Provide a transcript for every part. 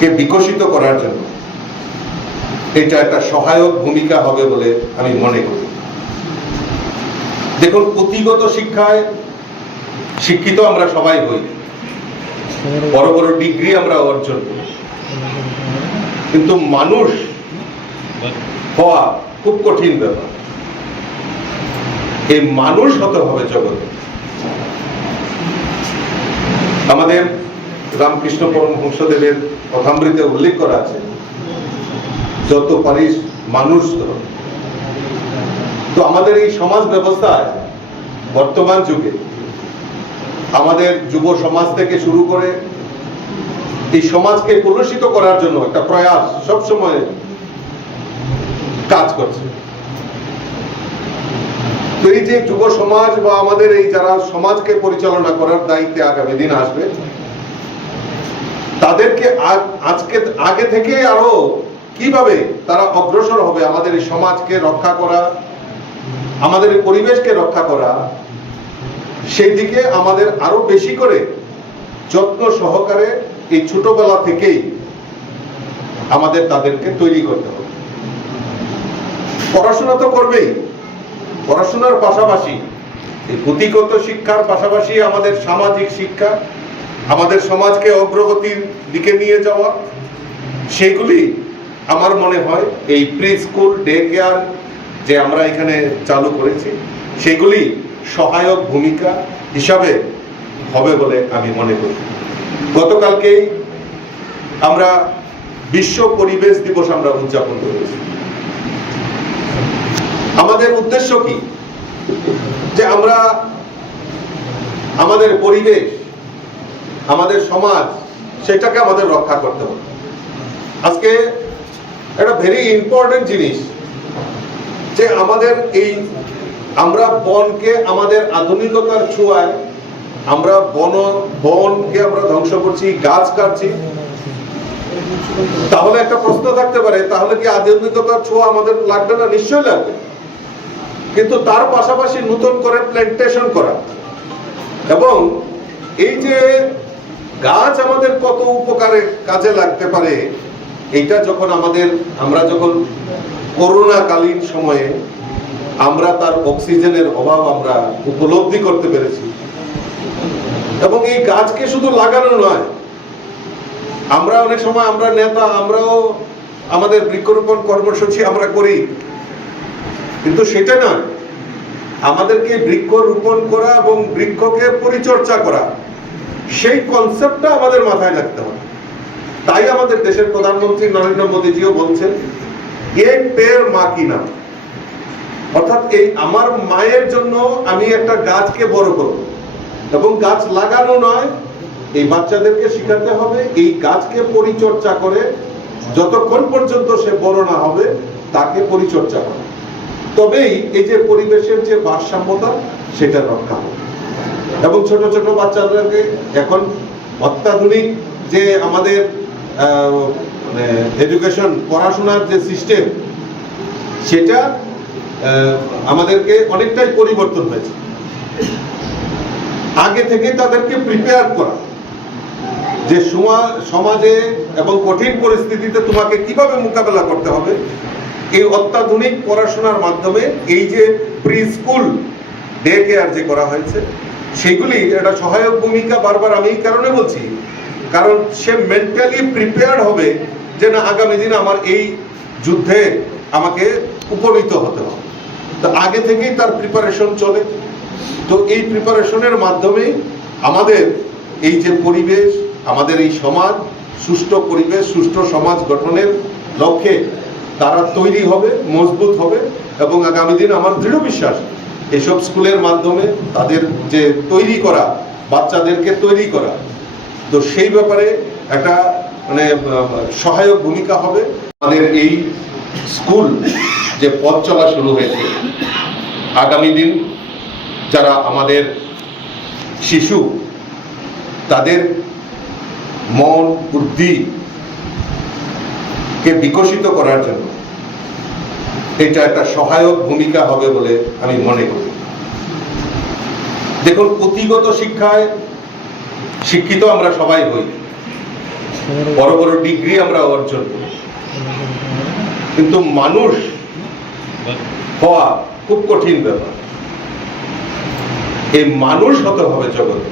কে বিকশিত করার জন্য এটা একটা সহায়ক ভূমিকা হবে বলে আমি মনে করি। দেখুন, পুঁথিগত শিক্ষায় শিক্ষিত আমরা সবাই হই, বড় বড় ডিগ্রি আমরা অর্জন করি, কিন্তু মানুষ হওয়া খুব কঠিন ব্যাপার। এই মানুষ হতে হবে জগতে। আমাদের রামকৃষ্ণ পরমহংসদেবের কথামৃতে উল্লেখ করা আছে, যত পারিস মানুষ ধর। তো আমাদের এই সমাজ ব্যবস্থায় বর্তমান যুগে আমাদের যুব সমাজ থেকে শুরু করে এই সমাজকে কলুষিত করার জন্য একটা প্রয়াস সবসময় কাজ করছে। তো এই যে যুব সমাজ বা আমাদের এই যারা সমাজকে পরিচালনা করার দায়িত্বে আগামী দিন আসবে, তাদেরকে আগে থেকে আরো কিভাবে তারা অগ্রসর হবে আমাদের এই সমাজকে রক্ষা করা, আমাদের এই পরিবেশকে রক্ষা করা, সেই দিকে আমাদের আরো বেশি করে যত্ন সহকারে এই ছোটবেলা থেকেই আমাদের তাদেরকে তৈরি করতে হবে। পড়াশোনা তো করবেই, পড়াশোনার পাশাপাশি এই পুঁথিগত শিক্ষার পাশাপাশি আমাদের সামাজিক শিক্ষা, আমাদের সমাজকে অগ্রগতির দিকে নিয়ে যাওয়া, সেগুলি আমার মনে হয় এই প্রি স্কুল ডে কেয়ার যে আমরা এখানে চালু করেছি, সেগুলি সহায়ক ভূমিকা হিসাবে হবে বলে আমি মনে করি। গতকালকেই আমরা বিশ্ব পরিবেশ দিবস আমরা উদযাপন করেছি। আমাদের উদ্দেশ্য কি? যে আমরা আমাদের পরিবেশ, আমাদের সমাজ, সেটাকে আমাদের রক্ষা করতে হবে। আজকে একটা ভেরি ইম্পর্টেন্ট জিনিস যে আমাদের এই আমরা বনকে আমাদের আধুনিকতার ছোঁয়ায় আমরা বনকে আমরা ধ্বংস করছি, গাছ কাটছি। তাহলে একটা প্রশ্ন থাকতে পারে, তাহলে কি আধুনিকতার ছোঁয়া আমাদের লাগবে না? নিশ্চয়ই লাগবে, কিন্তু তার পাশাপাশি নতুন করে প্ল্যান্টেশন করা এবং এই যে গাছ আমাদের কত উপকারে কাজে লাগতে পারে, এইটা যখন আমরা যখন করোনাকালীন সময়ে আমরা তার অক্সিজেনের অভাব আমরা উপলব্ধি করতে পেরেছি। এবং এই গাছকে শুধু লাগানো নয়, আমরা অনেক সময় আমরা নেতা, আমরাও আমাদের বৃক্ষরোপণ কর্মসূচি আমরা করি, কিন্তু সেটা নয়, আমাদেরকে বৃক্ষ রোপণ করা এবং বৃক্ষকে পরিচর্যা করা, সেই কনসেপ্টটা আমাদের মাথায় রাখতে হবে। তাই আমাদের দেশের প্রধানমন্ত্রী নরেন্দ্র মোদীজিও বলছেন, এক পেড় মা কি নাম, অর্থাৎ এই আমার মায়ের জন্য আমি একটা গাছকে বড় করব। এবং গাছ লাগানো নয়, এই বাচ্চাদেরকে শিখাতে হবে এই গাছকে পরিচর্যা করে যতক্ষণ পর্যন্ত সে বড় না হবে তাকে পরিচর্যা করে, তবেই এই যে পরিবেশের যে ভারসাম্যতা সেটা রক্ষা হবে। এবং ছোট ছোট বাচ্চাদেরকে এখন অত্যাধুনিক যে আমাদের এডুকেশন, পড়াশোনার যে সিস্টেম, সেটা আমাদেরকে অনেকটাই পরিবর্তন হয়েছে। আগে থেকে তাদেরকে প্রিপেয়ার করা যে সমাজে এবং কঠিন পরিস্থিতিতে তোমাকে কিভাবে মোকাবেলা করতে হবে, এই অত্যাধুনিক পড়াশোনার মাধ্যমে এই যে প্রি স্কুল ডে কেয়ার যে করা হয়েছে, সেগুলি একটা সহায়ক ভূমিকা। বারবার আমি এই কারণে বলছি, কারণ সে মেন্টালি প্রিপেয়ার্ড হবে যে না, আগামী দিন আমার এই যুদ্ধে আমাকে উপনীত হতে হবে। তো আগে থেকেই তার প্রিপারেশন চলে। তো এই প্রিপারেশনের মাধ্যমেই আমাদের এই যে পরিবেশ, আমাদের এই সমাজ, সুষ্ঠু পরিবেশ, সুষ্ঠু সমাজ গঠনের লক্ষ্যে তারা তৈরি হবে, মজবুত হবে। এবং আগামী দিন আমার দৃঢ় বিশ্বাস, এসব স্কুলের মাধ্যমে তাদের যে তৈরি করা, বাচ্চাদেরকে তৈরি করা, তো সেই ব্যাপারে একটা মানে সহায়ক ভূমিকা হবে। আমাদের এই স্কুল যে পথ চলা শুরু হয়েছে, আগামী দিন যারা আমাদের শিশু, তাদের মন বুদ্ধি কে বিকশিত করার জন্য এটা একটা সহায়ক ভূমিকা হবে বলে আমি মনে করি। দেখুন, পুঁথিগত শিক্ষায় শিক্ষিত আমরা সবাই হই, বড় বড় ডিগ্রি আমরা অর্জন করি, কিন্তু মানুষ হওয়া খুব কঠিন ব্যাপার। এই মানুষ হতে হবে জগতে।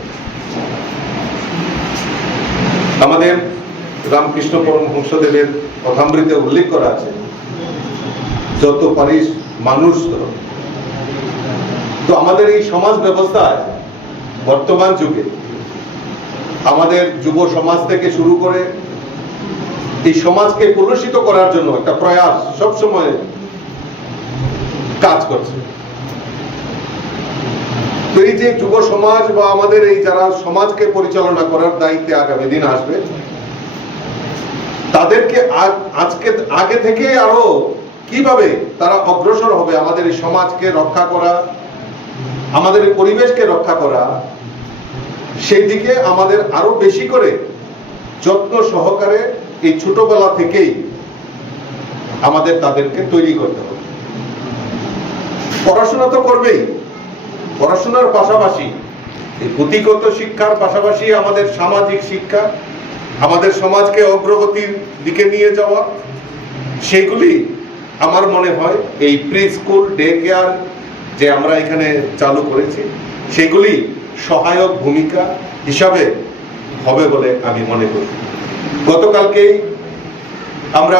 আমাদের রামকৃষ্ণ পরমহংসদেবের কথামৃতে উল্লেখ করা আছে, যত পারিস মানুষ ধর। তো আমাদের এই সমাজ ব্যবস্থায় বর্তমান যুগে আমাদের যুব সমাজ থেকে শুরু করে এই সমাজকে কলুষিত করার জন্য একটা প্রয়াস সবসময় কাজ করছে। তো এই যে যুব সমাজ বা আমাদের এই যারা সমাজকে পরিচালনা করার দায়িত্বে আগামী দিন আসবে, তাদেরকে আগে থেকে আরো কিভাবে তারা অগ্রসর হবে আমাদের এই সমাজকে রক্ষা করা, আমাদের এই পরিবেশকে রক্ষা করা, সেই দিকে আমাদের আরো বেশি করে যত্ন সহকারে এই ছোটবেলা থেকেই আমাদের তাদেরকে তৈরি করতে হবে। পড়াশোনা তো করবেই, পড়াশোনার পাশাপাশি এই পুঁথিগত শিক্ষার পাশাপাশি আমাদের সামাজিক শিক্ষা, আমাদের সমাজকে অগ্রগতির দিকে নিয়ে যাওয়া, সেগুলি আমার মনে হয় এই প্রি স্কুল ডে কেয়ার যে আমরা এখানে চালু করেছি, সেগুলি সহায়ক ভূমিকা হিসাবে হবে বলে আমি মনে করি। গতকালকেই আমরা